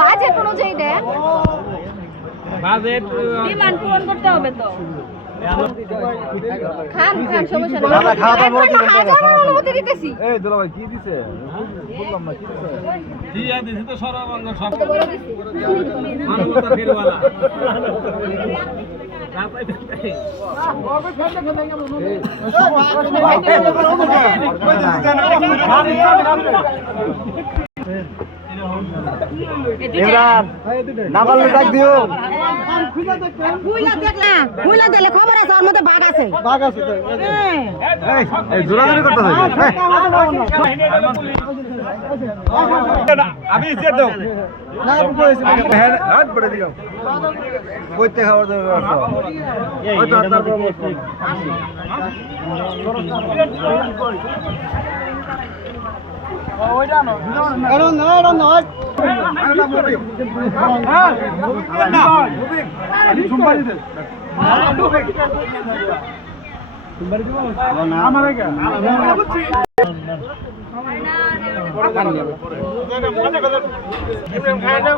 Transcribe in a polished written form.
Budget অনুযায়ী দেন, budget demand পূরণ করতে হবে তো। খান খান, সমস্যা না, না, খাওয়া দাওয়া বলে দিবেন, খাওয়া দাওয়ার অনুমতি দিতেছি। এই দুলা ভাই কি দিছে বললাম না কি দিছে দিয়া দিছি তো সর্বাঙ্গ সব কত বড় দিছি? মানবতা ফিরওয়ালা রাতাই ফেলতে ইমরান নামাল ডাক দিও খুইলা দিলে খবর আছে, ওর মধ্যে ভাগ আছে। এই জোরাজোরি করতেছে আমি যে দাও না কইছে হাত পড়ে দিও কইতে খাওয়ার দরকার ওই তো তারপর ওইটা না এটা না এটা না আরে না মুভি হ্যাঁ না মুভি আমি চুম্বারি দে মুভি চুম্বারি দিব না আমারে কে বুঝছি পরে জানা যাবে পরে মজা করে খাই দাও